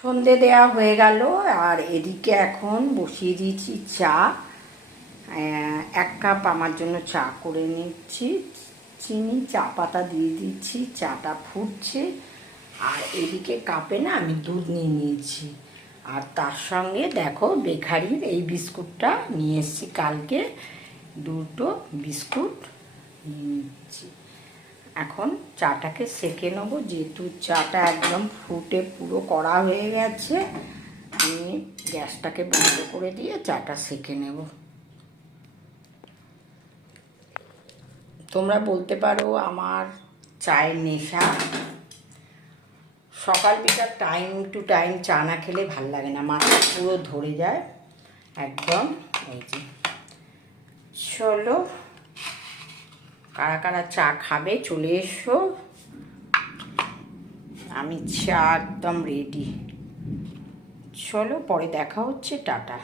সন্ধে দেওয়া হয়ে গেল আর এদিকে এখন বসিয়ে দিয়েছি চা। 1 কাপ আমার জন্য চা করে নিচ্ছি, চিনি চা পাতা দিয়ে দিচ্ছি, চাটা ফুটছে। আর এদিকে কাপে না আমি দুধ নিয়ে নিয়েছি, আর তার সঙ্গে দেখো বেকারির এই বিস্কুটটা নিয়ে এসেছি কালকে, 2টো বিস্কুট নিয়ে নিচ্ছি। এখন চাটাকে সেঁকে নেবো, যেহেতু চাটা একদম ফুটে পুরো কড়া হয়ে গেছে। আমি গ্যাসটাকে বন্ধ করে দিয়ে চাটা সেঁকে নেব। তোমরা বলতে পারো আমার চায়ের নেশা। সকাল বিকাল টাইম টু টাইম চা না খেলে ভাল লাগে না, মাথা পুরো ধরে যায় একদম। এই যে চলো, কারা কারা চা খাবে চলে এসো, আমি চা একদম রেডি। চলো পরে দেখা হচ্ছে, টাটা।